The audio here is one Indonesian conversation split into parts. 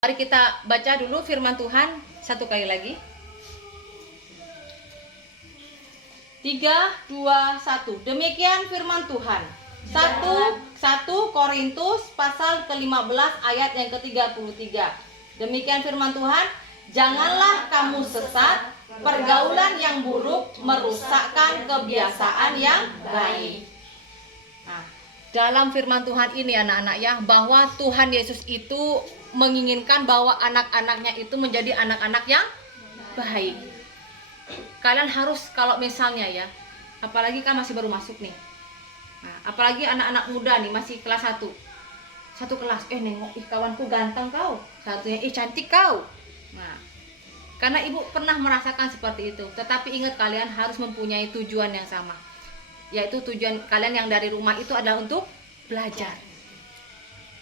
Mari kita baca dulu firman Tuhan satu kali lagi. 3, 2, 1. Demikian firman Tuhan. 1 Korintus pasal ke-15 ayat yang ke-33. Demikian firman Tuhan. Janganlah kamu sesat, pergaulan yang buruk merusakkan kebiasaan yang baik. Nah, dalam firman Tuhan ini anak-anak ya, bahwa Tuhan Yesus itu menginginkan bahwa anak-anaknya itu menjadi anak-anak yang baik. Kalian harus, kalau misalnya ya, apalagi kan masih baru masuk nih, nah, apalagi anak-anak muda nih masih kelas 1 satu kelas, nengok, kawanku ganteng kau, satunya, cantik kau. Nah, karena ibu pernah merasakan seperti itu. Tetapi ingat, kalian harus mempunyai tujuan yang sama, yaitu tujuan kalian yang dari rumah itu adalah untuk belajar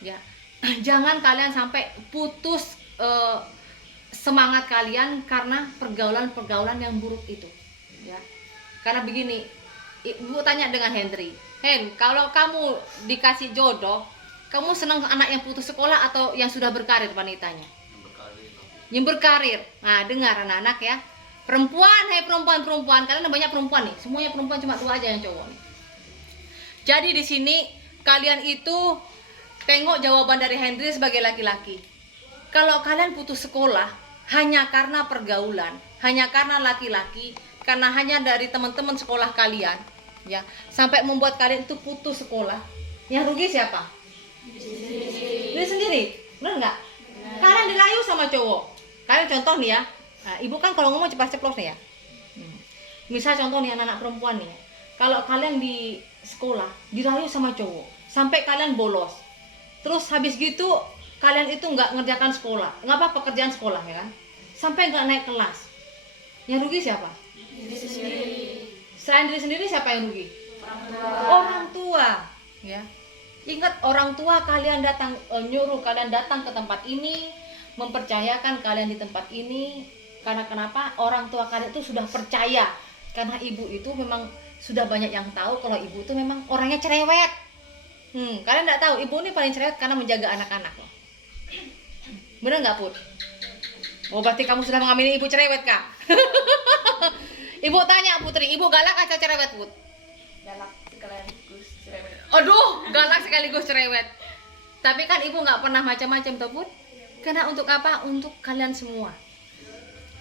ya. Jangan kalian sampai putus semangat kalian karena pergaulan-pergaulan yang buruk itu ya. Karena begini, ibu tanya dengan Henry, kalau kamu dikasih jodoh, kamu senang anak yang putus sekolah atau yang sudah berkarir wanitanya? Yang berkarir. Nah, dengar anak-anak ya, perempuan, perempuan, kalian banyak perempuan nih, semuanya perempuan, cuma 2 aja yang cowok nih. Jadi di sini kalian itu tengok jawaban dari Henry sebagai laki-laki. Kalau kalian putus sekolah hanya karena pergaulan, hanya karena laki-laki, karena hanya dari teman-teman sekolah kalian, ya, sampai membuat kalian itu putus sekolah, yang rugi siapa? Diri sendiri, benar nggak? Kalian dirayu sama cowok. Kalian contoh nih ya. Nah, ibu kan kalau ngomong ceplos-ceplos nih ya. Misal contoh nih anak-anak perempuan nih. Kalau kalian di sekolah dirayu sama cowok, sampai kalian bolos. Terus habis gitu kalian itu nggak ngerjakan sekolah, nggak apa pekerjaan sekolah ya kan, sampai nggak naik kelas. Yang rugi siapa? Diri sendiri. Selain diri sendiri, siapa yang rugi? Orang tua ya. Ingat, orang tua kalian datang, nyuruh kalian datang ke tempat ini, mempercayakan kalian di tempat ini. Karena kenapa? Orang tua kalian itu sudah percaya, karena ibu itu memang sudah banyak yang tahu kalau ibu itu memang orangnya cerewet. Kalian nggak tahu, ibu ini paling cerewet karena menjaga anak-anak loh. Bener nggak, Put? Oh, berarti kamu sudah mengamini ibu cerewet, Kak? Ibu tanya Putri, ibu galak atau cerewet, Put? Galak sekaligus cerewet. Aduh, galak sekaligus cerewet. Tapi kan ibu nggak pernah macam-macam tuh, Put. Karena untuk apa? Untuk kalian semua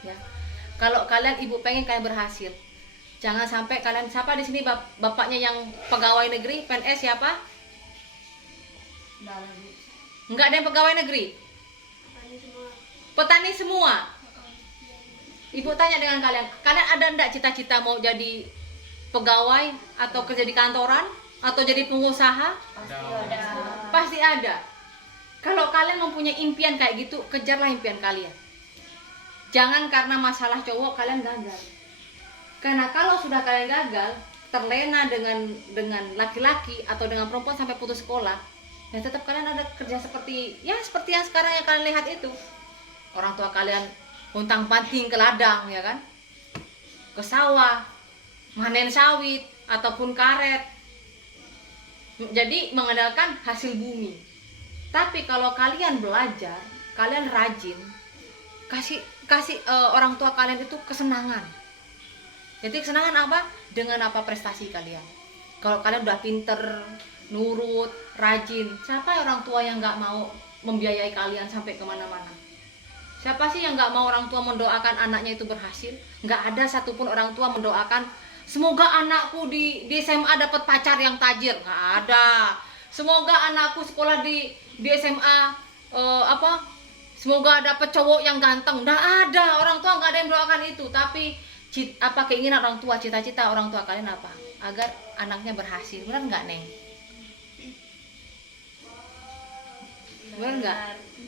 ya. Kalau kalian, ibu pengen kalian berhasil. Jangan sampai kalian, siapa di sini bapaknya yang pegawai negeri, PNS siapa? Enggak ada yang pegawai negeri. Petani semua. Ibu tanya dengan kalian ada enggak cita-cita mau jadi pegawai atau kerja di kantoran atau jadi pengusaha? Pasti ada. Kalau kalian mempunyai impian kayak gitu, kejarlah impian kalian. Jangan karena masalah cowok kalian gagal. Karena kalau sudah kalian gagal, terlena dengan laki-laki atau dengan perempuan sampai putus sekolah, ya tetap kalian ada kerja seperti yang sekarang yang kalian lihat itu. Orang tua kalian untang-panting ke ladang ya kan, ke sawah, manen sawit ataupun karet. Jadi mengandalkan hasil bumi. Tapi kalau kalian belajar, kalian rajin, kasih orang tua kalian itu kesenangan. Jadi kesenangan apa? Dengan apa prestasi kalian. Kalau kalian udah pinter, nurut, rajin, siapa orang tua yang nggak mau membiayai kalian sampai kemana-mana? Siapa sih yang nggak mau orang tua mendoakan anaknya itu berhasil? Nggak ada satupun orang tua mendoakan semoga anakku di SMA dapat pacar yang tajir. Nggak ada. Semoga anakku sekolah di SMA semoga dapat cowok yang ganteng. Nggak ada. Orang tua nggak ada yang mendoakan itu. Tapi keinginan orang tua, cita-cita orang tua kalian apa? Agar anaknya berhasil. Benar nggak, Neng? Benar nggak?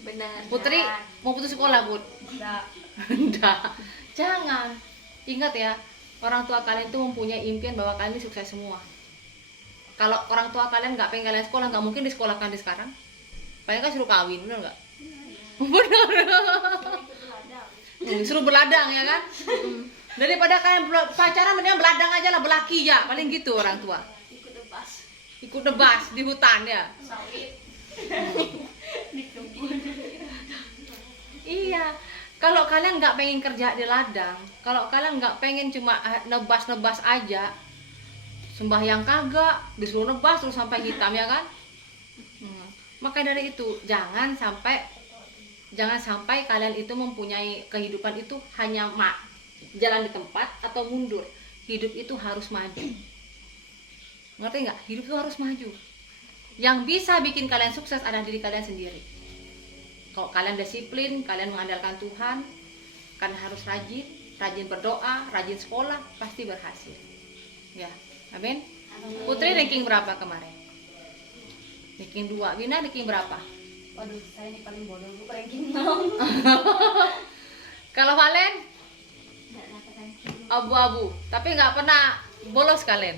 Benar. Putri mau putus sekolah, Bud? Enggak. Jangan. Ingat ya, orang tua kalian itu mempunyai impian bahwa kalian ini sukses semua. Kalau orang tua kalian nggak pengen kalian sekolah, nggak mungkin disekolahkan di sekarang. Paling kan suruh kawin, benar nggak? Benar. Suruh berladang ya kan? Daripada kalian pacaran, mendingan berladang aja lah, belaki ya, paling gitu orang tua. Ikut nebas di hutan ya. Sawit. Di kebun. Kalau kalian nggak pengen kerja di ladang, kalau kalian nggak pengen cuma nebas-nebas aja, sembahyang kagak, disuruh nebas terus sampai hitam ya kan? Maka dari itu jangan sampai kalian itu mempunyai kehidupan itu hanya jalan di tempat atau mundur. Hidup itu harus maju. Ngerti nggak? Hidup itu harus maju. Yang bisa bikin kalian sukses adalah diri kalian sendiri. Kalau kalian disiplin, kalian mengandalkan Tuhan, kalian harus rajin berdoa, rajin sekolah, pasti berhasil. Ya, amin. Putri ranking berapa kemarin? Ranking 2. Wina ranking berapa? Waduh, saya ini paling bodoh, gue ranking 0. Kalau Valen Nggak dapat ranking. abu-abu, tapi nggak pernah bolos kalian.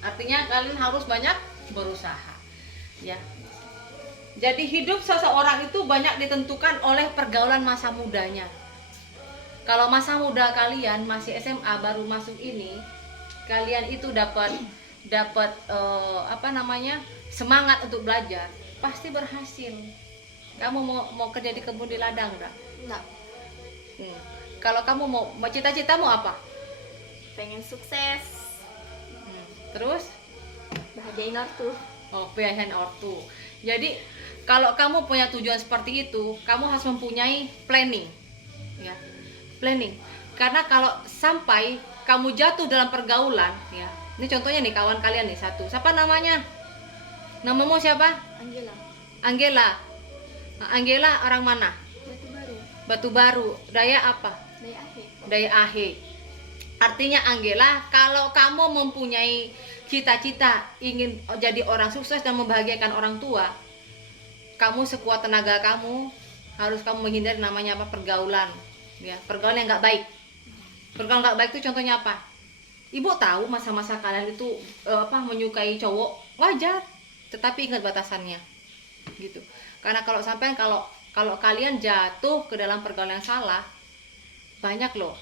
Artinya kalian harus banyak berusaha. Ya. Jadi hidup seseorang itu banyak ditentukan oleh pergaulan masa mudanya. Kalau masa muda kalian masih SMA baru masuk ini, kalian itu dapat semangat untuk belajar, pasti berhasil. Kamu mau kerja di kebun di ladang enggak? Enggak. Kalau kamu mau cita-citamu apa? Pengen sukses. Terus? Bahagiain ortu. Oh, bahagiain ortu. Jadi kalau kamu punya tujuan seperti itu, kamu harus mempunyai planning, ya, planning. Karena kalau sampai kamu jatuh dalam pergaulan, ya, ini contohnya nih kawan kalian nih satu, siapa namanya? Namamu siapa? Angela. Anggela. Nah, Anggela orang mana? Batu baru. Batu Baru. Daya apa? Dari akhir. Daya Ahe. Artinya Anggela, kalau kamu mempunyai cita-cita ingin jadi orang sukses dan membahagiakan orang tua, kamu sekuat tenaga kamu harus kamu menghindari namanya apa? Pergaulan, ya, pergaulan yang nggak baik. Pergaulan nggak baik itu contohnya apa? Ibu tahu masa-masa kalian itu menyukai cowok, wajar, tetapi ingat batasannya, gitu. Karena kalau kalian jatuh ke dalam pergaulan yang salah, banyak loh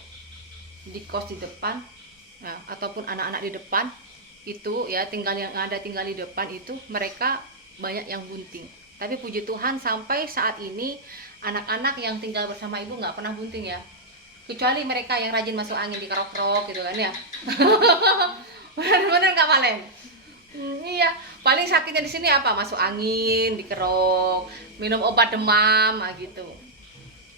di kos di depan, nah, ataupun anak-anak di depan itu ya tinggal di depan itu mereka banyak yang bunting. Tapi puji Tuhan sampai saat ini anak-anak yang tinggal bersama ibu nggak pernah bunting ya, kecuali mereka yang rajin masuk angin di kerok-kerok gitu kan ya. Benar-benar nggak Valen? Iya, paling sakitnya di sini apa? Masuk angin di kerok, minum obat demam gitu.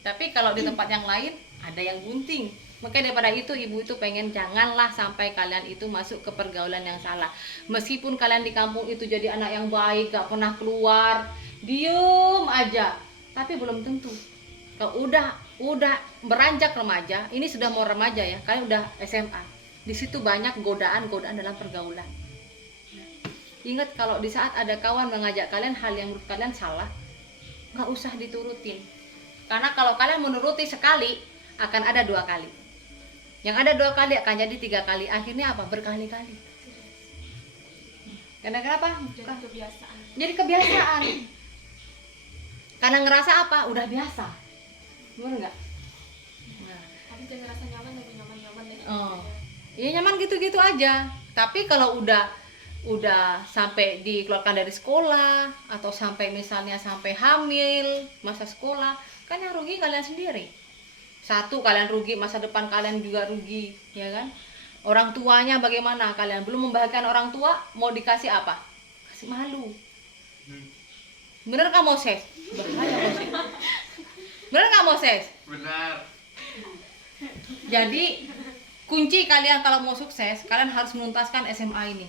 Tapi kalau di tempat yang lain ada yang bunting. Makanya daripada itu ibu itu pengen janganlah sampai kalian itu masuk ke pergaulan yang salah. Meskipun kalian di kampung itu jadi anak yang baik, gak pernah keluar, diem aja, tapi belum tentu. Kalau udah beranjak remaja, ini sudah mau remaja ya, kalian udah SMA. Di situ banyak godaan dalam pergaulan. Ingat kalau di saat ada kawan mengajak kalian hal yang menurut kalian salah, nggak usah diturutin. Karena kalau kalian menuruti sekali, akan ada 2 kali. Yang ada 2 kali akan jadi 3 kali. Akhirnya apa? Berkali-kali. Karena kenapa? Jadi kebiasaan. Jadi kebiasaan. Karena ngerasa apa? Udah biasa. Bener nggak? Nah. Tapi jangan ngerasa nyaman, tapi nyaman deh. Oh. Ya nyaman gitu-gitu aja. Tapi kalau udah sampai dikeluarkan dari sekolah atau sampai misalnya sampai hamil masa sekolah, kan yang rugi kalian sendiri. Satu, kalian rugi, masa depan kalian juga rugi, ya kan? Orang tuanya bagaimana? Kalian belum membahagiakan orang tua, mau dikasih apa? Kasih malu. Bener nggak Moses? Bahaya Moses. Bener nggak Moses? Benar. Jadi kunci kalian kalau mau sukses, kalian harus menuntaskan SMA ini.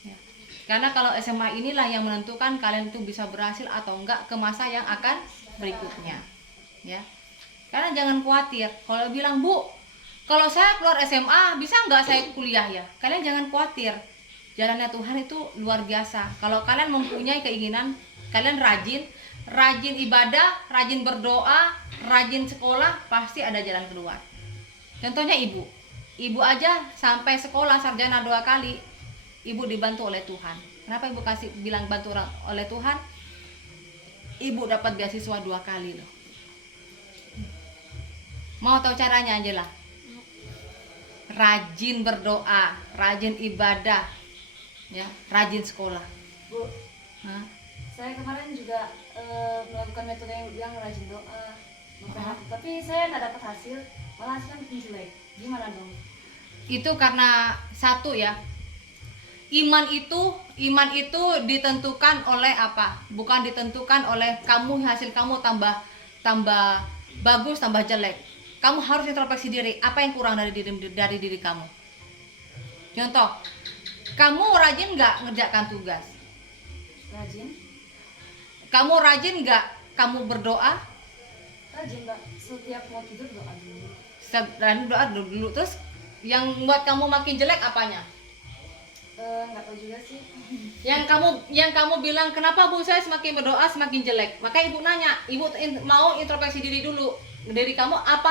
Ya. Karena kalau SMA inilah yang menentukan kalian itu bisa berhasil atau enggak ke masa yang akan berikutnya. Ya. Karena jangan khawatir. Kalau bilang, Bu, kalau saya keluar SMA, bisa nggak saya kuliah ya? Kalian jangan khawatir. Jalannya Tuhan itu luar biasa. Kalau kalian mempunyai keinginan, kalian rajin ibadah, rajin berdoa, rajin sekolah, pasti ada jalan keluar. Contohnya ibu. Ibu aja sampai sekolah sarjana 2 kali, ibu dibantu oleh Tuhan. Kenapa ibu bilang bantu oleh Tuhan? Ibu dapat beasiswa 2 kali loh. Mau tahu caranya Angela? Rajin berdoa, rajin ibadah, ya, rajin sekolah. Bu, Hah? saya kemarin juga melakukan metode yang bilang rajin doa, Tapi saya nggak dapat hasil, malah hasilnya bikin jelek. Gimana dong? Itu karena satu ya, iman itu ditentukan oleh apa? Bukan ditentukan oleh kamu, hasil kamu tambah bagus, tambah jelek. Kamu harus introspeksi diri, apa yang kurang dari diri kamu. Contoh, kamu rajin nggak ngerjakan tugas? Rajin? Kamu rajin nggak kamu berdoa? Rajin Mbak, setiap mau tidur doa dulu. Dan doa dulu. Terus yang buat kamu makin jelek apanya? Nggak tahu juga sih. Yang kamu bilang, kenapa Bu saya semakin berdoa semakin jelek? Maka ibu nanya, ibu mau introspeksi diri dulu. Dari kamu apa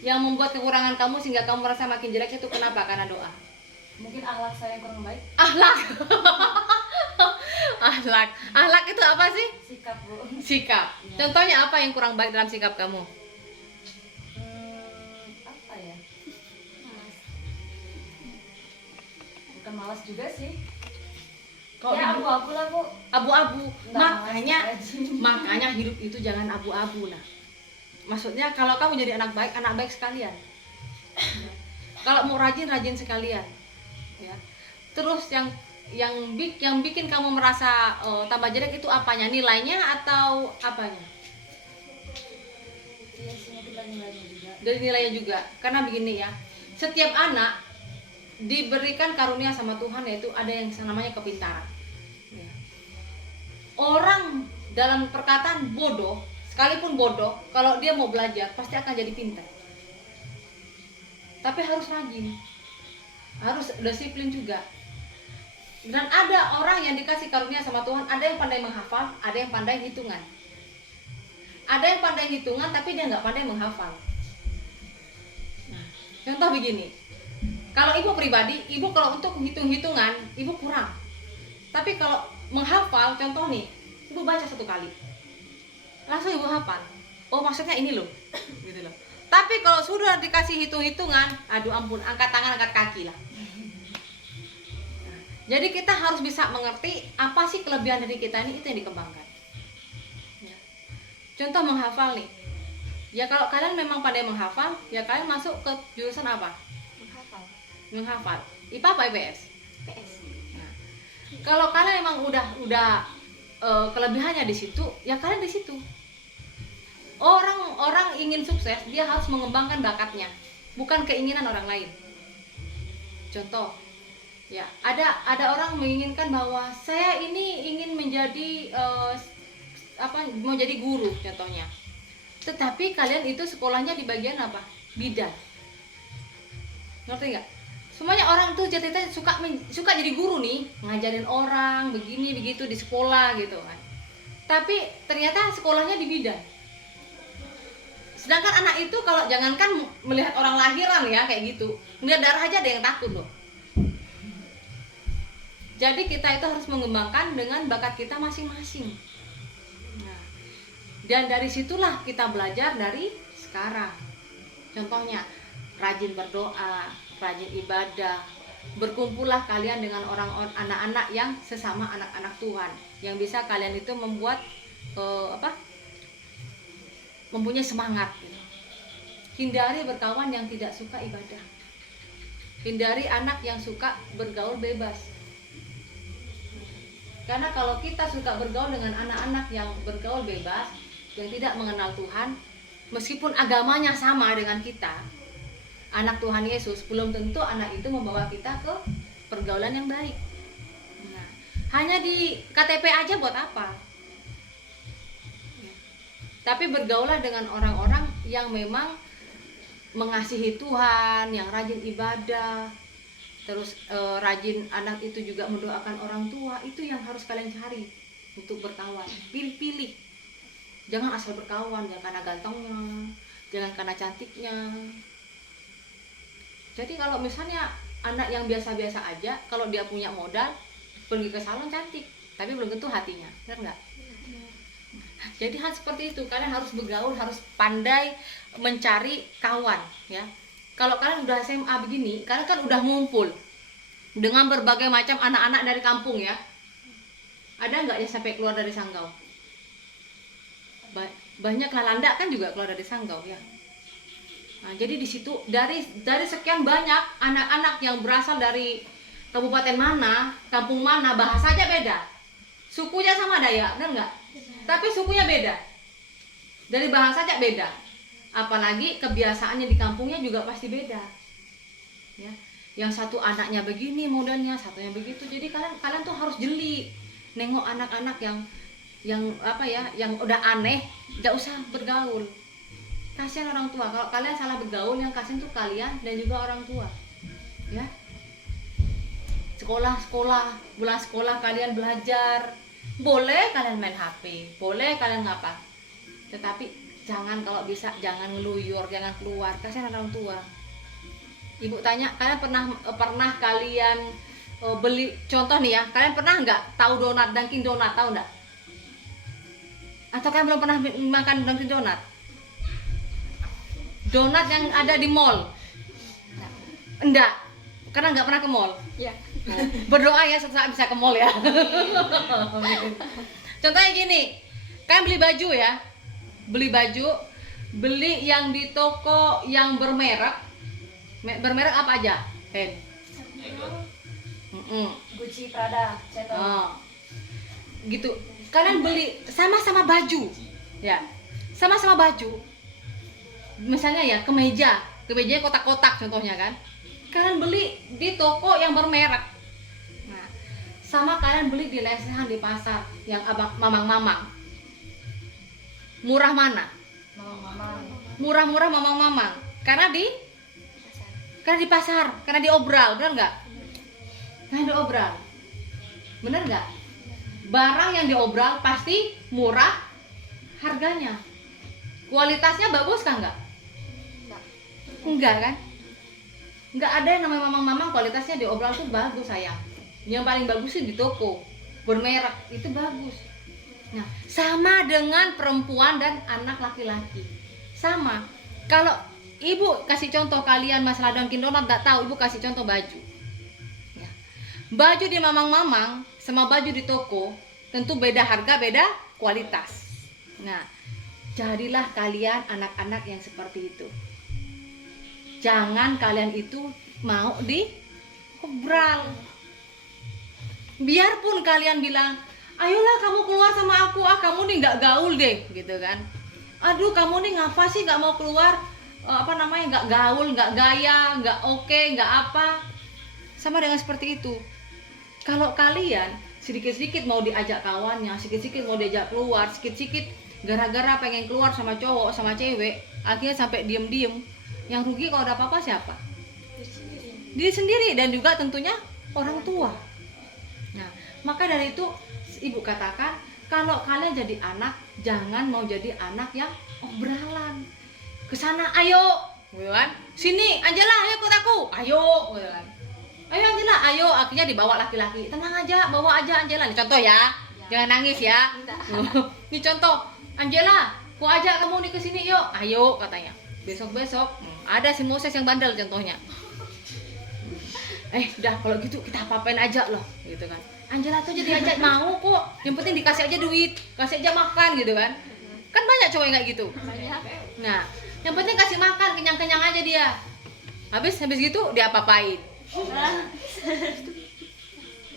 yang membuat kekurangan kamu sehingga kamu merasa makin jelek, itu kenapa? Karena doa. Mungkin akhlak saya yang kurang baik. Akhlak. Akhlak itu apa sih? Sikap Bu. Sikap. Iya. Contohnya apa yang kurang baik dalam sikap kamu? Apa ya? Bukan malas juga sih. Kok Ya ibu- abu-abu lah Bu. Abu-abu. Nggak Makanya hidup itu jangan abu-abu. Nah, maksudnya kalau kamu jadi anak baik sekalian. Kalau mau rajin sekalian, ya. Terus yang bikin kamu merasa tambah jelek itu apanya? Nilainya atau apanya? Iya sih, mungkin dari nilainya juga. Dari nilainya juga. Karena begini ya, setiap anak diberikan karunia sama Tuhan, yaitu ada yang namanya kepintaran. Ya. Orang dalam perkataan bodoh, sekalipun bodoh, kalau dia mau belajar pasti akan jadi pintar. Tapi harus rajin, harus disiplin juga. Dan ada orang yang dikasih karunia sama Tuhan, ada yang pandai menghafal, ada yang pandai hitungan. Ada yang pandai hitungan tapi dia nggak pandai menghafal. Nah, contoh begini, kalau ibu pribadi, ibu kalau untuk hitung-hitungan, ibu kurang. Tapi kalau menghafal, contoh nih, ibu baca 1 kali, langsung ibu hafal. Oh maksudnya ini loh, gitu loh. Tapi kalau sudah dikasih hitung-hitungan, aduh ampun, angkat tangan, angkat kaki lah. Nah, jadi kita harus bisa mengerti apa sih kelebihan dari kita ini, itu yang dikembangkan. Ya. Contoh menghafal nih. Ya kalau kalian memang pandai menghafal, ya kalian masuk ke jurusan apa? Menghafal. Menghafal. IPA apa IPS? PS. Nah, kalau kalian emang udah kelebihannya di situ, ya kalian di situ. Orang ingin sukses, dia harus mengembangkan bakatnya, bukan keinginan orang lain. Contoh, ya ada orang menginginkan bahwa saya ini ingin menjadi mau jadi guru contohnya. Tetapi kalian itu sekolahnya di bagian apa? Bidan. Ngerti nggak? Semuanya orang tuh jatuhnya suka jadi guru nih, ngajarin orang begini begitu di sekolah gitu kan. Tapi ternyata sekolahnya di bidan. Sedangkan anak itu kalau jangankan melihat orang lahiran ya kayak gitu, melihat darah aja ada yang takut loh. Jadi kita itu harus mengembangkan dengan bakat kita masing-masing. Nah, dan dari situlah kita belajar dari sekarang. Contohnya rajin berdoa, rajin ibadah, berkumpullah kalian dengan anak-anak yang sesama anak-anak Tuhan, yang bisa kalian itu membuat mempunyai semangat. Hindari berkawan yang tidak suka ibadah. Hindari anak yang suka bergaul bebas. Karena kalau kita suka bergaul dengan anak-anak yang bergaul bebas, yang tidak mengenal Tuhan, meskipun agamanya sama dengan kita, anak Tuhan Yesus, belum tentu anak itu membawa kita ke pergaulan yang baik. Nah, hanya di KTP aja buat apa? Tapi bergaulah dengan orang-orang yang memang mengasihi Tuhan, yang rajin ibadah, terus rajin, anak itu juga mendoakan orang tua. Itu yang harus kalian cari untuk berkawan. Pilih-pilih, jangan asal berkawan, jangan karena gantengnya, jangan karena cantiknya. Jadi kalau misalnya anak yang biasa-biasa aja, kalau dia punya modal, pergi ke salon cantik, tapi belum tentu hatinya, benar nggak? Jadi hal seperti itu, kalian harus bergaul, harus pandai mencari kawan ya. Kalau kalian udah SMA begini, kalian kan udah ngumpul dengan berbagai macam anak-anak dari kampung ya. Ada nggak yang sampai keluar dari Sanggau? banyak lah landak kan juga keluar dari Sanggau ya. Nah, jadi di situ dari sekian banyak anak-anak yang berasal dari kabupaten mana, kampung mana, bahasa aja beda. Sukunya sama Dayak, benar nggak? Tapi sukunya beda. Dari bahasa aja beda. Apalagi kebiasaannya di kampungnya juga pasti beda. Ya. Yang satu anaknya begini modelnya, satunya begitu. Jadi kalian tuh harus jeli nengok anak-anak yang apa ya, yang udah aneh, nggak usah bergaul. Kasihan orang tua. Kalau kalian salah bergaul, yang kasihan tuh kalian dan juga orang tua. Ya. Sekolah, bulan sekolah kalian belajar. Boleh kalian main HP, boleh kalian ngapa. Tetapi jangan, kalau bisa jangan ngeluyur, jangan keluar. Kasihan orang tua. Ibu tanya, kalian pernah kalian beli, contoh nih ya, kalian pernah nggak tahu donat, Dunkin Donat, tahu nggak? Atau kalian belum pernah makan Dunkin Donat? Donat yang ada di mall? Enggak, karena nggak pernah ke mall. Ya. Berdoa ya suatu saat bisa ke mall ya. Contohnya gini, kalian beli baju ya, beli yang di toko yang bermerek apa aja? Gucci, Prada, Ceto. Oh, gitu. Kalian beli sama-sama baju, ya, sama-sama baju. Misalnya ya kemeja kotak-kotak contohnya kan. Kalian beli di toko yang bermerek. Nah, sama kalian beli di lesehan di pasar yang mamang-mamang. Murah mana? Mamang-mamang. Murah-murah mamang-mamang. Karena di pasar, karena diobral, benar nggak? Karena diobral, benar nggak? Barang yang diobral pasti murah harganya. Kualitasnya bagus kan nggak? Enggak kan? Enggak ada yang namanya mamang-mamang kualitasnya diobral tuh bagus sayang. Yang paling bagus sih di toko bermerek itu bagus. Nah, sama dengan perempuan dan anak laki-laki. Sama. Kalau ibu kasih contoh kalian masalah Dunkin Donat nggak tahu, ibu kasih contoh baju. Ya. Baju di mamang-mamang sama baju di toko tentu beda harga, beda kualitas. Nah, jadilah kalian anak-anak yang seperti itu. Jangan kalian itu mau diobral. Biarpun kalian bilang, ayolah kamu keluar sama aku, kamu nih nggak gaul deh, gitu kan. Aduh kamu nih ngapa sih nggak mau keluar, nggak gaul, nggak gaya, nggak oke, nggak apa. Sama dengan seperti itu. Kalau kalian sedikit-sedikit mau diajak kawannya, sedikit-sedikit mau diajak keluar, sedikit-sedikit gara-gara pengen keluar sama cowok, sama cewek, akhirnya sampai diem-diem. Yang rugi kalau ada apa-apa siapa? Diri sendiri dan juga tentunya orang tua. Nah, maka dari itu ibu katakan, kalau kalian jadi anak, jangan mau jadi anak yang obralan. Kesana, ayo, kan? Sini, Angela, ayo ikut aku, ayo, kan? Ayo Angela, ayo. Akhirnya dibawa laki-laki. Tenang aja, bawa aja Angela. Ini contoh ya, jangan nangis ya. Ini contoh, Angela, ku ajak kamu nih ke sini, yuk, ayo katanya. Besok-besok ada si Moses yang bandel contohnya. Udah kalau gitu kita apa-apain aja loh, gitu kan. Angela tuh jadi ajak mau kok. Yang penting dikasih aja duit, kasih aja makan gitu kan. Kan banyak cowok yang kayak gitu. Nah, yang penting kasih makan, kenyang-kenyang aja dia. Habis gitu dia apa-apain.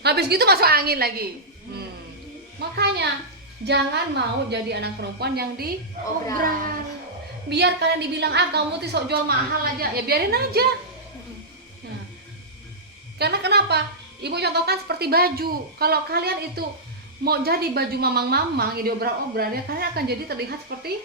Habis gitu masuk angin lagi. Makanya jangan mau jadi anak perempuan yang diobral. Biar kalian dibilang kamu tuh sok jual mahal aja, ya biarin aja. Nah, karena kenapa? Ibu contohkan seperti baju. Kalau kalian itu mau jadi baju mamang-mamang yang diobral-obral, ya kalian akan jadi terlihat seperti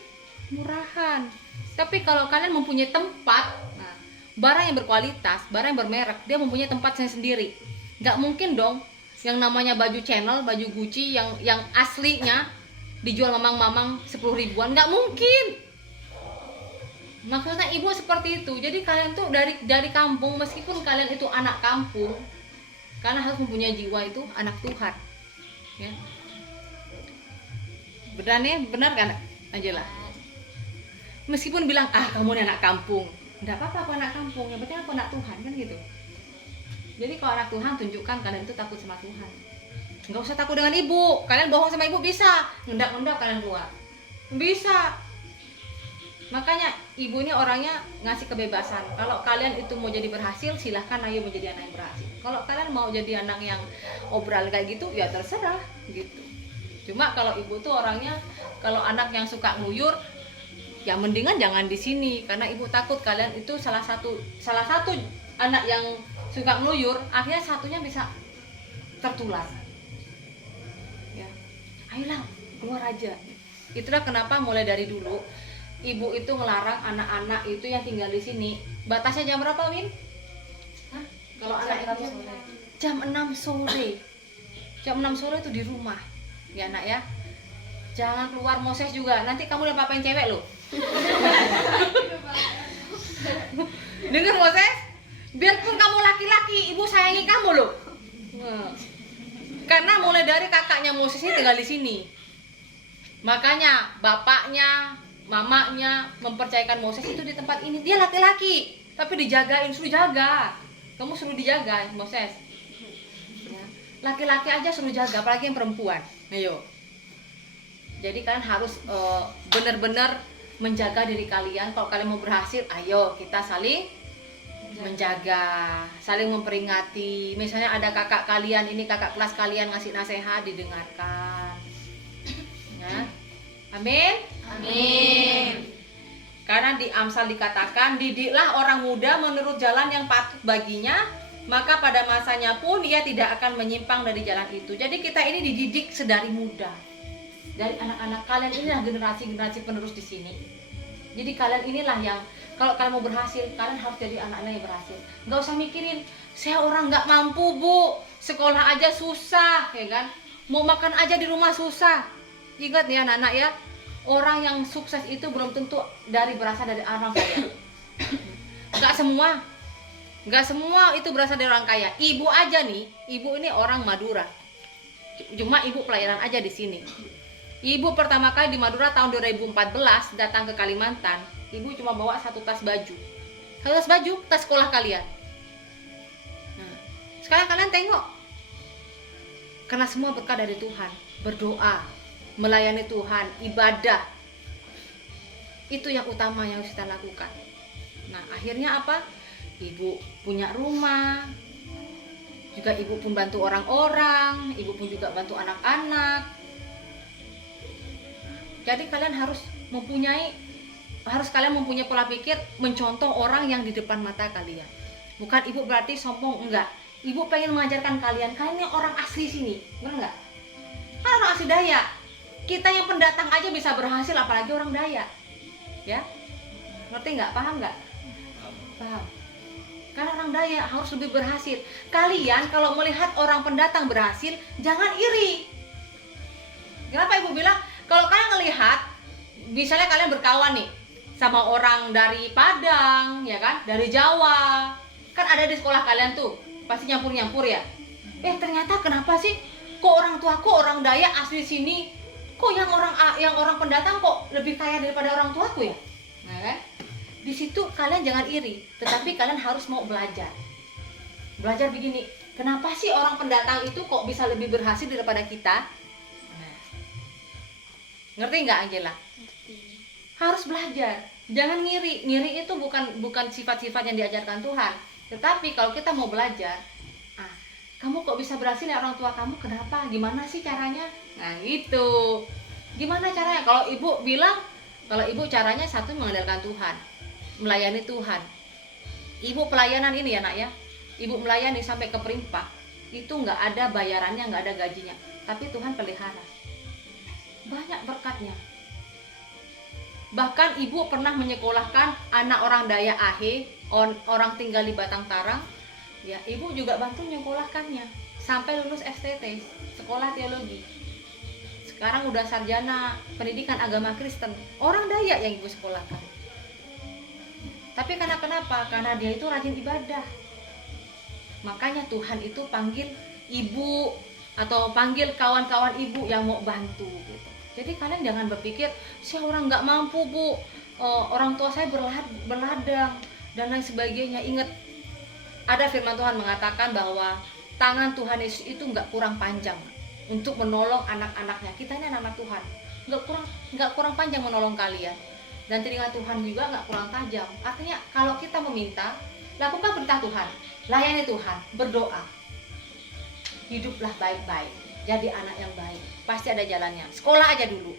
murahan. Tapi kalau kalian mempunyai tempat, nah, barang yang berkualitas, barang yang bermerek, dia mempunyai tempatnya sendiri. Nggak mungkin dong yang namanya baju Chanel, baju Gucci yang aslinya dijual mamang-mamang 10 ribuan, nggak mungkin. Maksudnya ibu seperti itu. Jadi kalian tuh dari kampung, meskipun kalian itu anak kampung, kalian harus mempunyai jiwa itu anak Tuhan. Ya. Benar kan Angela? Meskipun bilang kamu ini anak kampung, enggak apa-apa aku anak kampung, yang penting aku anak Tuhan kan gitu. Jadi kalau anak Tuhan, tunjukkan kalian itu takut sama Tuhan. Enggak usah takut dengan ibu. Kalian bohong sama ibu bisa, ngendak-ngendak kalian keluar. Bisa. Makanya ibu ini orangnya ngasih kebebasan. Kalau kalian itu mau jadi berhasil, silahkan ayo menjadi anak yang berhasil. Kalau kalian mau jadi anak yang obral kayak gitu, ya terserah gitu. Cuma kalau ibu tuh orangnya, kalau anak yang suka ngeluyur, ya mendingan jangan di sini, karena ibu takut kalian itu salah satu anak yang suka ngeluyur, akhirnya satunya bisa tertular. Ya, ayolah keluar aja. Itulah kenapa mulai dari dulu ibu itu melarang anak-anak itu yang tinggal di sini. Batasnya jam berapa, Win? Hah? Kalau anak itu jam 6 sore. Jam 6 sore itu di rumah. Ya, Nak ya. Jangan keluar. Moses juga. Nanti kamu udah papain cewek loh. Dengar Moses? Biarpun kamu laki-laki, ibu sayangi kamu loh. Karena mulai dari kakaknya Moses ini tinggal di sini. Makanya bapaknya, mamanya mempercayakan Moses itu di tempat ini. Dia laki-laki, tapi dijagain, suruh jaga. Kamu suruh dijaga, Moses. Ya. Laki-laki aja suruh jaga, apalagi yang perempuan. Ayo. Jadi kalian harus benar-benar menjaga diri kalian. Kalau kalian mau berhasil, ayo kita saling menjaga, saling memperingati. Misalnya ada kakak kalian, ini kakak kelas kalian ngasih nasihat, didengarkan. Ya. Amin. Amin. Karena di Amsal dikatakan, didiklah orang muda menurut jalan yang patut baginya, maka pada masanya pun ia tidak akan menyimpang dari jalan itu. Jadi kita ini dididik sedari muda. Dari anak-anak kalian inilah generasi-generasi penerus di sini. Jadi kalian inilah yang kalau kalian mau berhasil, kalian harus jadi anak-anak yang berhasil. Nggak usah mikirin, saya orang nggak mampu bu, sekolah aja susah, ya kan? Mau makan aja di rumah susah. Ingat ya anak-anak ya, orang yang sukses itu belum tentu berasal dari orang kaya. Nggak semua itu berasal dari orang kaya. Ibu aja nih, ibu ini orang Madura. Cuma ibu pelayanan aja di sini. Ibu pertama kali di Madura tahun 2014 datang ke Kalimantan. Ibu cuma bawa satu tas baju. Satu tas baju, tas sekolah kalian. Nah, sekarang kalian tengok. Karena semua berkah dari Tuhan. Berdoa, melayani Tuhan, ibadah. Itu yang utama yang harus kita lakukan. Nah, akhirnya apa? Ibu punya rumah. Juga ibu pun bantu orang-orang, ibu pun juga bantu anak-anak. Jadi kalian harus kalian mempunyai pola pikir mencontoh orang yang di depan mata kalian. Bukan ibu berarti sombong, enggak. Ibu pengen mengajarkan kalian ini orang asli sini, benar enggak? Kan orang asli Dayak. Kita yang pendatang aja bisa berhasil, apalagi orang Dayak. Ya? Ngerti enggak? Paham enggak? Paham. Karena orang Dayak harus lebih berhasil. Kalian kalau melihat orang pendatang berhasil, jangan iri. Kenapa ibu bilang? Kalau kalian ngelihat, misalnya kalian berkawan nih sama orang dari Padang, ya kan, dari Jawa, kan ada di sekolah kalian tuh, pasti nyampur-nyampur ya. Ternyata kenapa sih, kok orang tuaku orang Dayak asli sini, kok yang orang pendatang kok lebih kaya daripada orang tuaku ya? Nah kan, di situ kalian jangan iri, tetapi kalian harus mau belajar. Belajar begini, kenapa sih orang pendatang itu kok bisa lebih berhasil daripada kita? Ngerti nggak Angela? Ngerti. Harus belajar, jangan ngiri. Ngiri itu bukan sifat-sifat yang diajarkan Tuhan. Tetapi kalau kita mau belajar, kamu kok bisa berhasil ya orang tua kamu, kenapa? Gimana sih caranya? Nah gitu. Gimana caranya? Kalau ibu bilang, kalau ibu caranya satu mengandalkan Tuhan, melayani Tuhan. Ibu pelayanan ini ya nak ya, ibu melayani sampai ke Perimpah, itu nggak ada bayarannya, nggak ada gajinya, tapi Tuhan pelihara. Banyak berkatnya. Bahkan ibu pernah menyekolahkan anak orang Dayak Ahe, orang tinggal di Batang Tarang. Ya, ibu juga bantu menyekolahkannya sampai lulus STT, sekolah teologi. Sekarang udah sarjana pendidikan agama Kristen. Orang Dayak yang ibu sekolahkan. Tapi kenapa? Karena dia itu rajin ibadah. Makanya Tuhan itu panggil ibu atau panggil kawan-kawan ibu yang mau bantu gitu. Jadi kalian jangan berpikir, saya orang nggak mampu bu, orang tua saya berladang dan lain sebagainya. Ingat, ada firman Tuhan mengatakan bahwa tangan Tuhan Yesus itu nggak kurang panjang untuk menolong anak-anaknya. Kita ini anak-anak Tuhan. nggak kurang panjang menolong kalian, dan telinga Tuhan juga nggak kurang tajam. Artinya kalau kita meminta, lakukan perintah Tuhan, layani Tuhan, berdoa, hiduplah baik-baik, jadi anak yang baik, pasti ada jalannya. Sekolah aja dulu.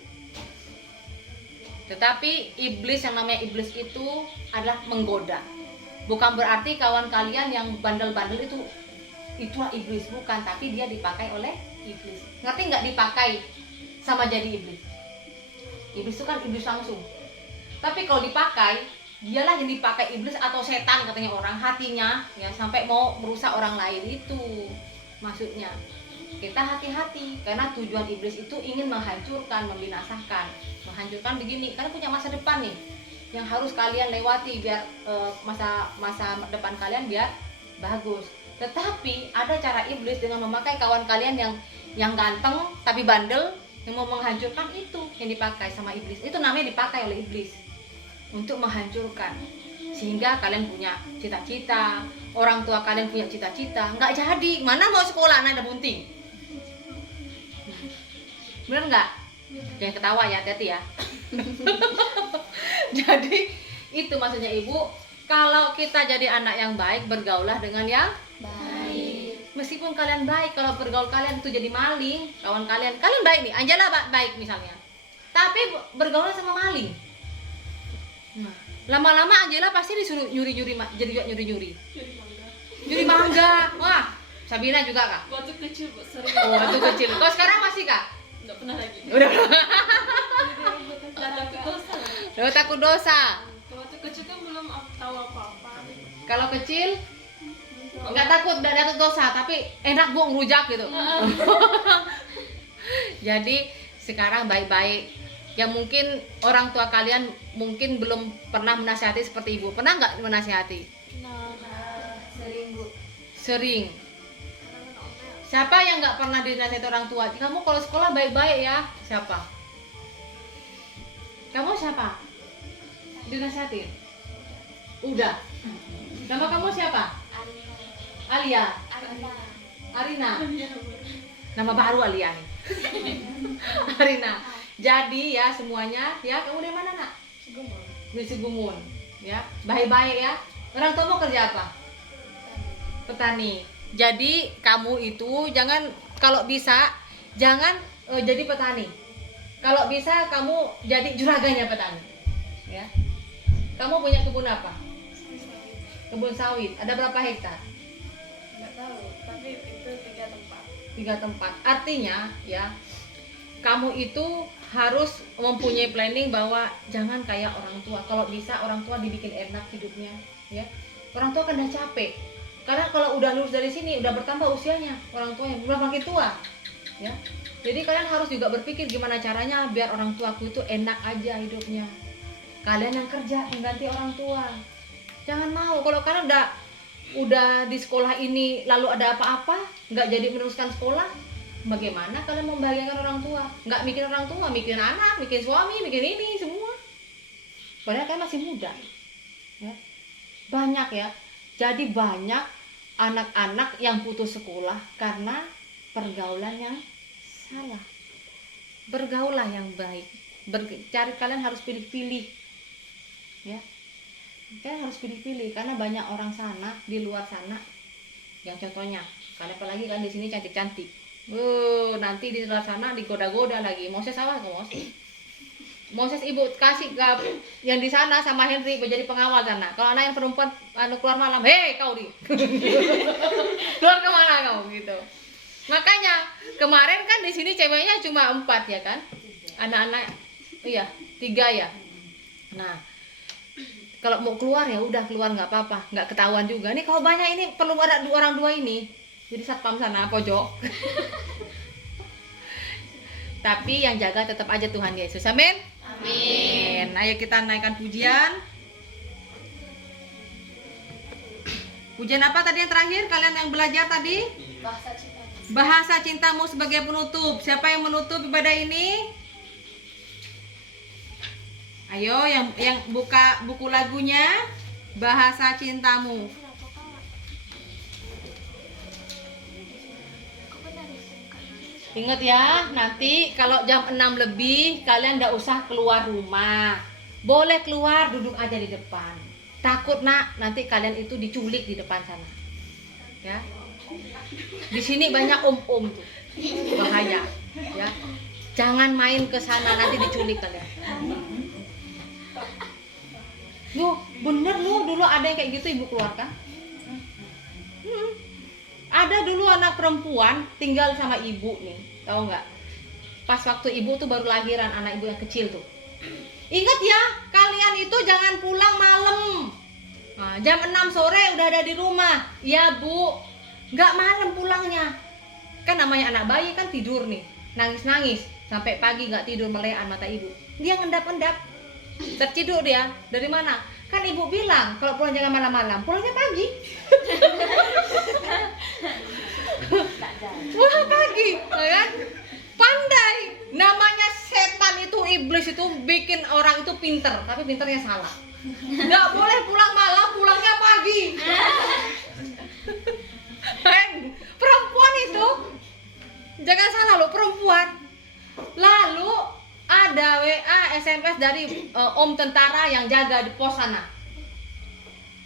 Tetapi iblis, yang namanya iblis itu adalah menggoda. Bukan berarti kawan kalian yang bandel-bandel itulah iblis, bukan, tapi dia dipakai oleh iblis. Ngerti nggak dipakai sama jadi iblis? Iblis itu kan iblis langsung. Tapi kalau dipakai, dialah yang dipakai iblis atau setan katanya orang, hatinya ya sampai mau merusak orang lain, itu maksudnya. Kita hati-hati, karena tujuan iblis itu ingin menghancurkan, membinasakan. Menghancurkan begini, karena punya masa depan nih yang harus kalian lewati biar masa depan kalian biar bagus. Tetapi ada cara iblis dengan memakai kawan kalian yang ganteng tapi bandel, yang mau menghancurkan, itu yang dipakai sama iblis. Itu namanya dipakai oleh iblis untuk menghancurkan, sehingga kalian punya cita-cita, orang tua kalian punya cita-cita, nggak jadi. Mana mau sekolah, anak ada bunting. Bener nggak? Jangan ketawa ya, hati-hati ya. Jadi itu maksudnya ibu, kalau kita jadi anak yang baik, bergaulah dengan yang baik. Meskipun kalian baik, kalau bergaul kalian itu jadi maling, kawan kalian baik nih, Anjala baik misalnya, tapi bergaul sama maling. Nah, lama-lama Anjala pasti disuruh nyuri-nyuri, jadi nyuri-nyuri. Nyuri mangga. Wah, Sabina juga kak? Waktu kecil sering. Oh, waktu kecil. Kau sekarang masih kak? Nggak pernah lagi. Udah. Nggak takut dosa. Lo takut dosa. Waktu kecil kan belum tahu apa-apa. Kalau kecil nggak takut dosa, tapi enak bu ngerujak gitu. Jadi sekarang baik-baik. Yang mungkin orang tua kalian mungkin belum pernah menasihati seperti ibu. Pernah nggak menasihati? Sering bu. Sering. Siapa yang nggak pernah dinasihati orang tua? Kamu kalau sekolah baik-baik ya. Siapa? Kamu siapa? Dinasihatin? Udah. Nama kamu siapa? Alia. Arina. Nama baru Alia nih. Arina. Jadi ya semuanya, ya kamu dari mana nak? Di Segumun. Ya, baik-baik ya. Orang tua mau kerja apa? Petani. Jadi kamu itu jangan, kalau bisa jangan jadi petani. Kalau bisa kamu jadi juraganya petani. Ya. Kamu punya kebun apa? Kebun sawit. Ada berapa hektar? Nggak tahu, tapi itu 3 tempat. 3 tempat. Artinya ya, kamu itu harus mempunyai planning bahwa jangan kayak orang tua. Kalau bisa orang tua dibikin enak hidupnya, ya. Orang tua kan udah capek. Karena kalau udah lulus dari sini, udah bertambah usianya, orang tuanya udah makin tua, ya. Jadi kalian harus juga berpikir gimana caranya biar orang tuaku itu enak aja hidupnya. Kalian yang kerja mengganti orang tua. Jangan mau kalau kalian udah di sekolah ini lalu ada apa-apa, nggak jadi meneruskan sekolah, bagaimana kalian membahagiakan orang tua? Nggak mikirin orang tua, mikirin anak, mikirin suami, mikirin ini semua. Padahal kalian masih muda, ya. Banyak ya. Jadi banyak anak-anak yang putus sekolah karena pergaulan yang salah. Bergaulah yang baik. Cari, kalian harus pilih-pilih, ya. Kalian harus pilih-pilih karena banyak orang sana di luar sana. Yang contohnya, kalian apalagi kan di sini cantik-cantik. Nanti di luar sana digoda-goda lagi. Moses salah kok Moses. Moses ibu kasih ke yang di sana sama Henry menjadi pengawal sana. Kalau anak yang perempuan keluar malam, hei kau di keluar kemana kau gitu. Makanya kemarin kan di sini ceweknya cuma 4 ya kan, anak-anak iya 3 ya. Nah kalau mau keluar ya udah keluar, nggak apa-apa, nggak ketahuan juga. Nih kalau banyak ini perlu ada orang 2 ini. Jadi satpam sana pojok. Tapi yang jaga tetap aja Tuhan Yesus. Amin. Amin. Ayo kita naikkan pujian. Pujian apa tadi yang terakhir kalian yang belajar tadi? Bahasa cinta. Bahasa cintamu sebagai penutup. Siapa yang menutup ibadah ini? Ayo yang buka buku lagunya. Bahasa cintamu. Ingat ya, nanti kalau jam 6 lebih kalian nggak usah keluar rumah. Boleh keluar, duduk aja di depan. Takut nak, nanti kalian itu diculik di depan sana. Ya. Di sini banyak om-om tuh. Bahaya, ya. Jangan main ke sana, nanti diculik kalian. Loh, bener loh, dulu ada yang kayak gitu ibu keluarkan. Ada dulu anak perempuan tinggal sama ibu nih, tahu nggak? Pas waktu ibu tuh baru lahiran, anak ibu yang kecil tuh. Ingat ya, kalian itu jangan pulang malam. Nah, jam 6 sore udah ada di rumah. Ya bu, nggak malam pulangnya. Kan namanya anak bayi kan tidur nih, nangis-nangis sampai pagi nggak tidur, melean mata ibu. Dia ngendap-endap, tertidur dia. Dari mana? Kan ibu bilang kalau pulang jangan malam-malam, pulangnya pagi. Pulang pagi, kan? Pandai. Namanya setan itu, iblis itu bikin orang itu pinter, tapi pinternya salah. Nggak boleh pulang malam, pulangnya pagi. Perempuan itu, jangan salah loh, perempuan. Lalu ada WA, SMS dari om tentara yang jaga di pos sana.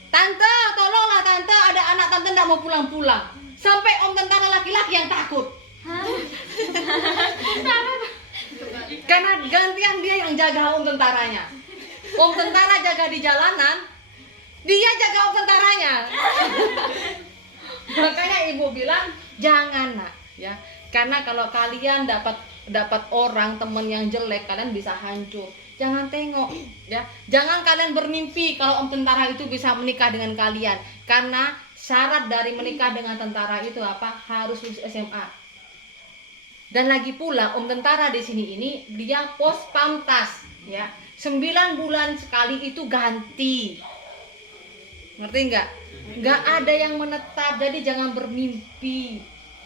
Tante, tolonglah tante, ada anak tante nggak mau pulang-pulang. Sampai om tentara laki-laki yang takut. Karena gantian dia yang jaga om tentaranya. Om tentara jaga di jalanan, dia jaga om tentaranya. Makanya ibu bilang jangan nak, ya. Karena kalau kalian dapat orang temen yang jelek, kalian bisa hancur. Jangan tengok, ya. Jangan kalian bermimpi kalau om tentara itu bisa menikah dengan kalian. Karena syarat dari menikah dengan tentara itu apa? Harus lulus SMA. Dan lagi pula om tentara di sini ini dia pos pamtas, ya. 9 bulan sekali itu ganti. Ngerti nggak? Nggak ada yang menetap, jadi jangan bermimpi.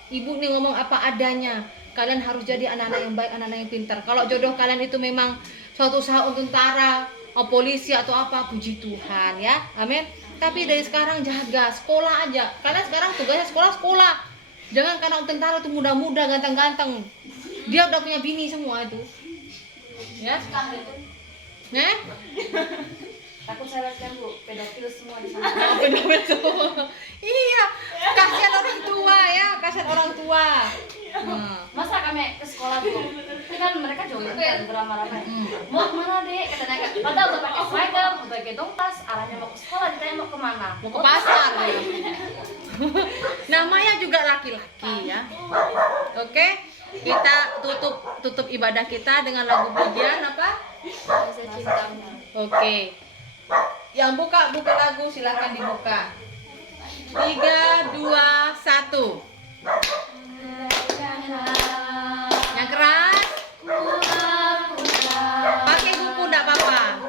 Ibu nih ngomong apa adanya. Kalian harus jadi anak-anak yang baik, anak-anak yang pintar. Kalau jodoh kalian itu memang suatu usaha untuk tentara, polisi atau apa, puji Tuhan ya, amin. Tapi dari sekarang jaga sekolah aja. Kalian sekarang tugasnya sekolah. Jangan karena tentara itu muda-muda, ganteng-ganteng. Dia udah punya bini semua itu. Ya, Takut saya lihat bu, pedofil semua di sana. Pedofil semua. Iya, kasihan orang tua ya, kasihan orang tua. Masa kami ke sekolah tuh, ini kan mereka joget kan beramai-ramai. Mau kemana dek? Katanya padahal udah pakai seragam, udah pakai tas, arahnya mau ke sekolah, ditanya mau kemana? Mau ke pasar ya. Namanya juga laki-laki ya. Oke, kita tutup ibadah kita dengan lagu pujian apa? Rasa cintamu. Oke. Yang buka lagu silahkan dibuka. 3, 2, 1. Yang keras. Pakai buku enggak apa-apa.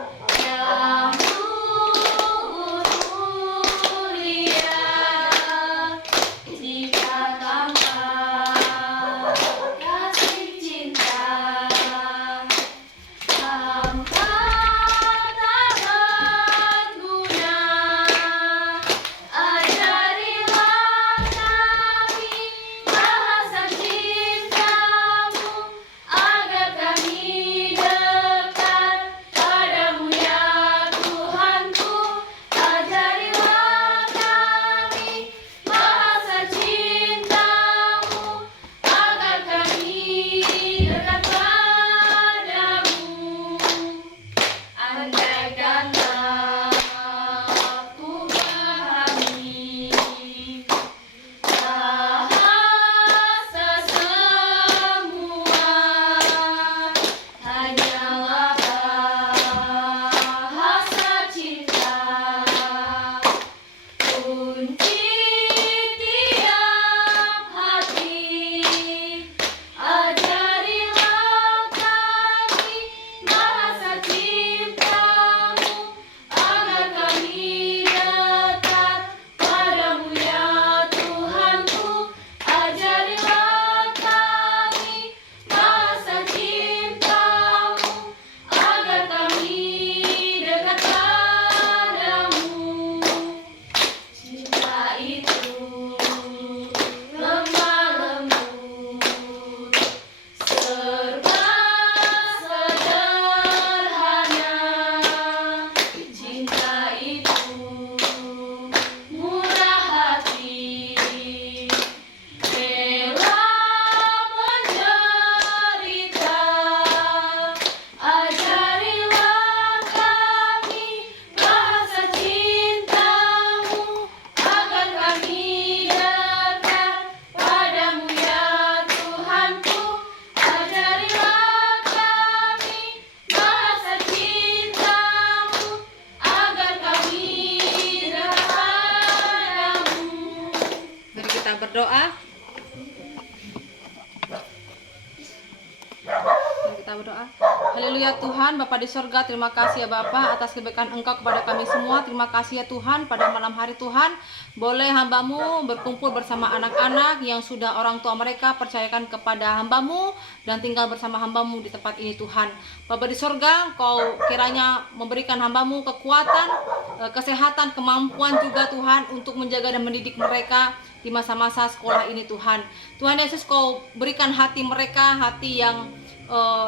berdoa. Kita berdoa. Haleluya Tuhan, Bapa di sorga, terima kasih ya Bapa atas kebaikan Engkau kepada kami semua. Terima kasih ya Tuhan, pada malam hari Tuhan boleh hamba-Mu berkumpul bersama anak-anak yang sudah orang tua mereka percayakan kepada hamba-Mu dan tinggal bersama hamba-Mu di tempat ini Tuhan. Bapa di sorga, Engkau kiranya memberikan hamba-Mu kekuatan, kesehatan, kemampuan juga Tuhan untuk menjaga dan mendidik mereka di masa-masa sekolah ini Tuhan. Tuhan Yesus, Kau berikan hati mereka, hati yang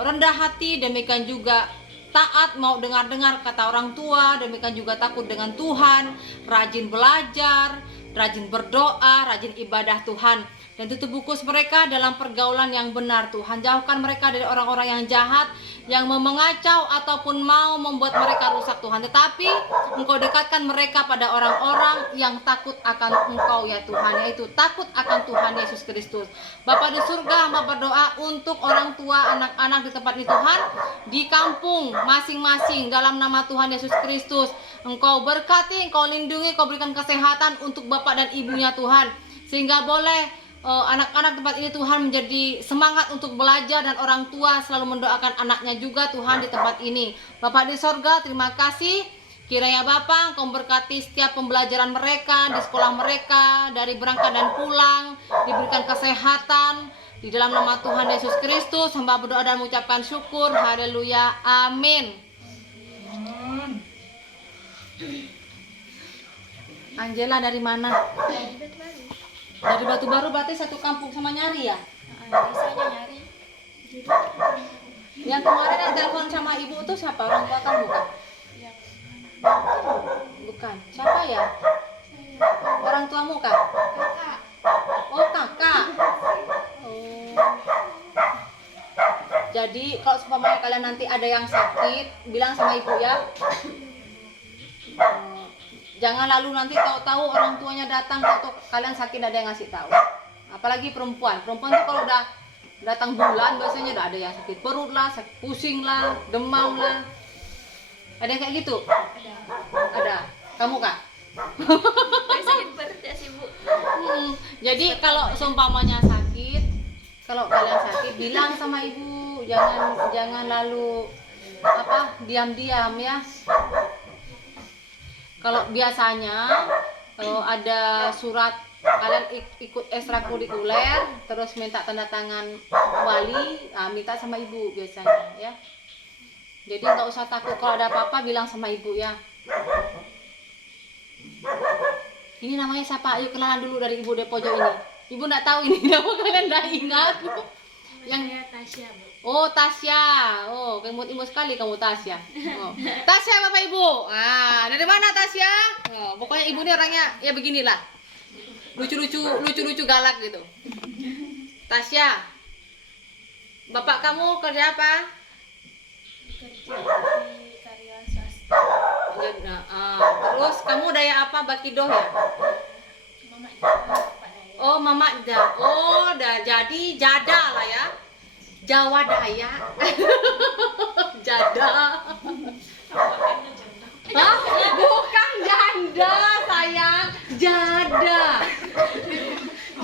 rendah hati, demikian juga taat, mau dengar-dengar kata orang tua, demikian juga takut dengan Tuhan, rajin belajar, rajin berdoa, rajin ibadah Tuhan. Dan tutup bukus mereka dalam pergaulan yang benar Tuhan. Jauhkan mereka dari orang-orang yang jahat, yang mau mengacau ataupun mau membuat mereka rusak Tuhan. Tetapi Engkau dekatkan mereka pada orang-orang yang takut akan Engkau ya Tuhan, yaitu takut akan Tuhan Yesus Kristus. Bapa di surga, hamba berdoa untuk orang tua anak-anak di tempat ini Tuhan, di kampung masing-masing dalam nama Tuhan Yesus Kristus. Engkau berkati, Engkau lindungi, Engkau berikan kesehatan untuk bapak dan ibunya Tuhan, sehingga boleh anak-anak tempat ini Tuhan menjadi semangat untuk belajar, dan orang tua selalu mendoakan anaknya juga Tuhan di tempat ini. Bapa di sorga, terima kasih. Kiranya Bapa Engkau berkati setiap pembelajaran mereka di sekolah mereka, dari berangkat dan pulang, diberikan kesehatan di dalam nama Tuhan Yesus Kristus. Hamba berdoa dan mengucapkan syukur. Haleluya, amin. Angela dari mana? Dari Batu Baru, berarti satu kampung sama Nyari ya? Desanya Nyari. Yang kemarin yang telepon sama ibu tuh siapa? Orang tua kamu kan? Iya. Bukan. Siapa ya? Orang tuamu kak? Kakak. Oh kakak. Oh. Jadi kalau seumpamanya kalian nanti ada yang sakit, bilang sama ibu ya. Jangan lalu nanti tahu-tahu orang tuanya datang atau kalian sakit ada yang ngasih tahu. Apalagi perempuan. Perempuan tuh kalau udah datang bulan biasanya udah ada yang sakit perut lah, sakit pusing lah, demam lah. Ada yang kayak gitu? Ada. Ada. Kamu kak? Sakit perut ya sih Bu. Jadi kalau seumpamanya sakit, kalau kalian sakit bilang sama ibu, jangan lalu diam-diam ya. Kalau biasanya kalau ada surat kalian ikut ekstrakurikuler terus minta tanda tangan wali, minta sama ibu biasanya ya. Jadi nggak usah takut, kalau ada apa-apa bilang sama ibu ya. Ini namanya siapa? Ayo kenalan dulu dari ibu Depojo ini. Ibu nggak tahu ini nama kalian, nggak ingat. Yang Saya Tasya Bu. Oh Tasya, oh imut-imut sekali kamu Tasya. Oh. Tasya Bapak Ibu, dari mana Tasya? Oh, pokoknya ibu ini orangnya ya beginilah, lucu-lucu galak gitu. Tasya, bapak kamu kerja apa? Kerja di karyawan swasta. Terus kamu daya apa Bakidoh ya? Mama Pak Daya. Oh Mama jadi jada lah ya. Jawa Dayak. Jada. Hah? Bukan janda sayang, jada.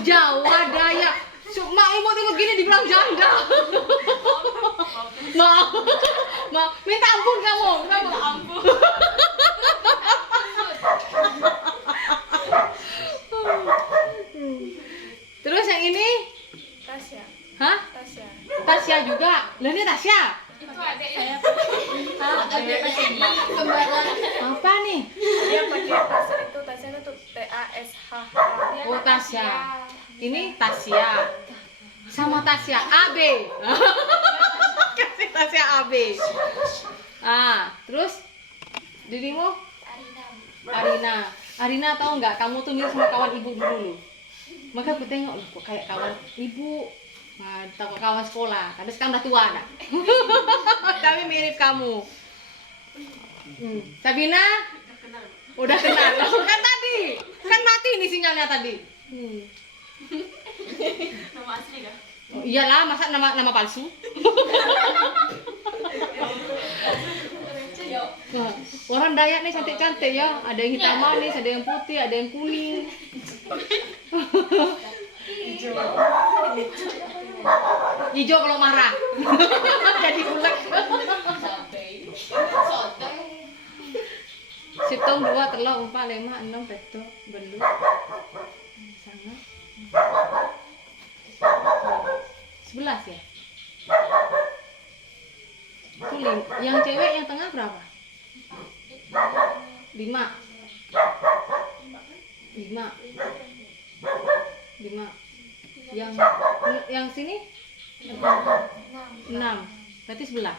Jawa Dayak. Mak imut-imut gini dibilang janda. Maaf. Minta ampun kamu. Minta ampun. Terus yang ini? Tasya. Hah? Tasya. Tasya juga. Lah ini Tasya. Itu adik saya. Apa nih? Dia pakai Tasya itu, Tasya itu TASHH. Oh Tasya. Ini Tasya. Sama Tasya AB. Kasih Tasya AB. Terus dirimu? Arina tahu nggak? Kamu tuh mirip sama kawan ibu dulu. Maka aku tengok kok kayak kawan ibu. Tahu kawan sekolah. Tapi sekarang udah tua nak. Tapi mirip kamu. Sabina? Udah kenal. Kan tadi. Kan mati nih sinyalnya tadi. Nama asli kan? Oh, iyalah, masa nama palsu? Orang Dayak nih cantik-cantik ya. Ada yang hitam manis, ada yang putih, ada yang kuning. Hijau kalau marah. Jadi ulek. Situng 2, 3, 4, 5, 6, 7, belu. Sama. 11 ya? Itu yang cewek yang tengah berapa? 5. 5. Yang sini 6. Berarti 11.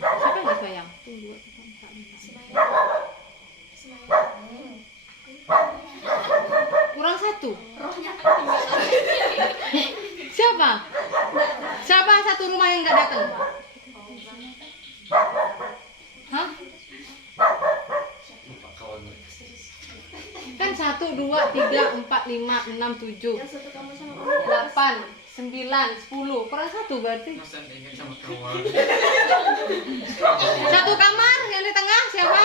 Siapa yang sayang? 1, 2, 3, 4, 5. Kurang 1. Siapa? Siapa satu rumah yang nggak datang? Hah? Kan 1, 2, 3, 4, 5, 6, 7, Yang satu kamar sama kamu. 8, 9, 10. Kurang 1 berarti. Satu kamar yang di tengah siapa?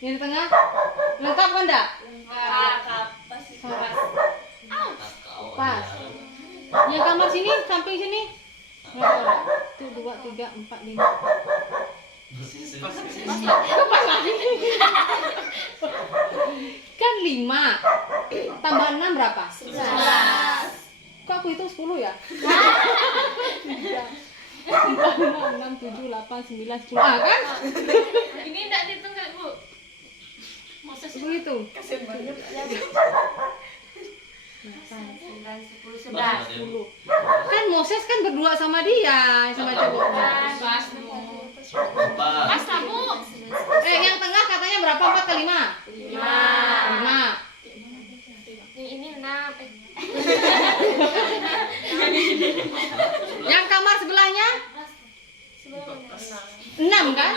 Yang di tengah lengkap kan enggak? Pas. Yang kamar sini samping sini. Itu 2, 3, 4, 5. Pas lagi. Kan 5 tambah 6 berapa? 11. Kok aku itu 10 ya? 4, 5, 6, 7, 8, 9, 10. Ah kan? Ini enggak dihitung kan, Bu? Begitu. Kasian banget. 9, 10, 11. 10. Kan Moses kan berdua sama dia, sama cowoknya. Pas, Bu. Pas lah, Bu. Yang tengah katanya berapa? 4 ke 5? 5. Ini 6. Yang kamar sebelahnya? 6 kan?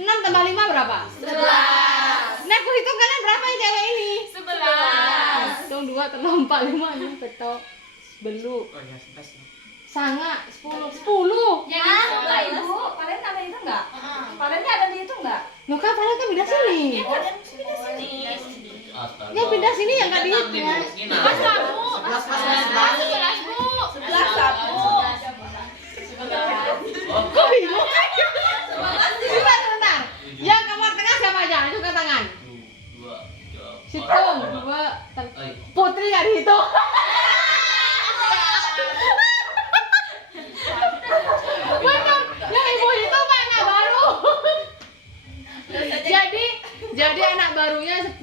6 tambah 5 berapa? 11. Nah, aku hitung kalian berapa yang cewek ini? 11. Hitung 2, 3, 4, 5, 6, petok. Belu. Sanga, 10. 10. Yang ini sebelah, Ibu. Kalian ada itu enggak? Kalian ada di itu enggak? Loh kan kalian kan pindah sini. Yang pindah sini yang nggak dihitung. Pas lah, Bu. 11, Bu. 11 sapu. Kok bingung? Bentar. Yang kamar tengah siapa aja? Itu ke tangan. Hitung 2. Putri nggak dihitung. Benar. Yang ibu itu Pak anak baru. Jadi anak barunya 10.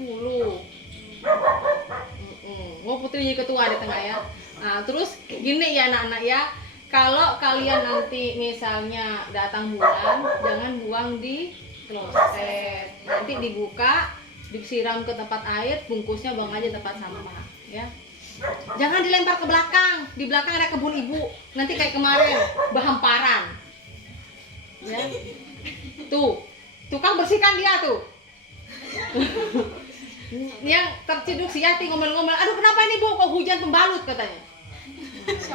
Oh, Putri jadi ketua di tengah ya. Nah, terus gini ya anak-anak ya. Kalau kalian nanti misalnya datang bulan, jangan buang di kloset. Nanti dibuka, disiram ke tempat air, bungkusnya buang aja tempat sampah, ya. Jangan dilempar ke belakang. Di belakang ada kebun ibu. Nanti kayak kemarin, berhamparan. Ya. Tuh, tukang bersihkan dia tuh. Yang terciduk si Yati ngomel-ngomel, aduh kenapa ini Bu, kok hujan pembalut katanya.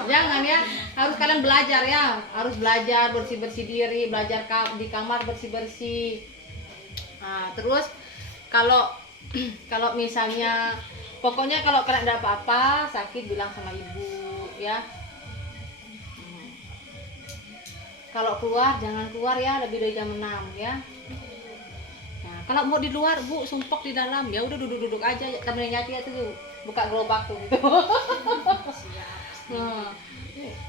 Jangan ya, harus kalian belajar ya, harus belajar bersih-bersih diri, belajar di kamar bersih-bersih. Nah, terus kalau misalnya, pokoknya kalau kalian ada apa-apa sakit bilang sama ibu ya. Kalau keluar jangan keluar ya lebih dari jam 6 ya. Nah, kalau mau di luar Bu sumpok di dalam ya udah duduk-duduk aja, temenin Yati itu buka gerobak tuh gitu. Nah,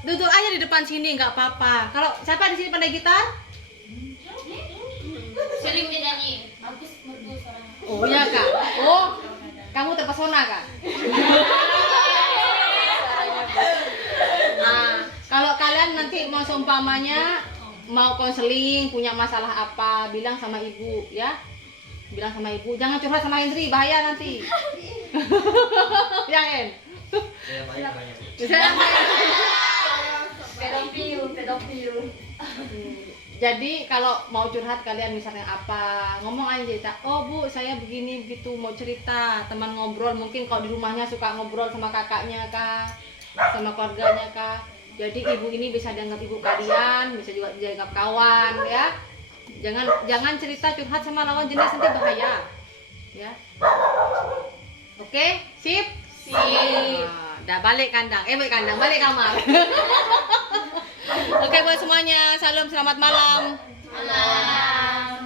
duduk aja di depan sini nggak apa-apa. Kalau siapa di sini pandai gitar? Sering dia nyanyi. Bagus merdu suaranya. Oh iya Kak. Oh, kamu terpesona Kak. Nah, kalau kalian nanti mau seumpamanya mau konseling, punya masalah apa, bilang sama ibu ya. Bilang sama ibu, jangan curhat sama Hendri, bahaya nanti. Ya Hen. Pedofil. Jadi kalau mau curhat kalian misalnya apa, ngomong aja cerita. Oh Bu, saya begini begitu mau cerita, teman ngobrol. Mungkin kalau di rumahnya suka ngobrol sama kakaknya kah, sama keluarganya kah. Jadi ibu ini bisa dianggap ibu kalian, bisa juga dianggap kawan ya. Jangan cerita curhat sama lawan jenis, nanti bahaya. Ya. Oke, sip. Sip. Nah, Dah balik kandang. Balik kandang, balik kamar. Oke buat semuanya, salam selamat malam. Malam.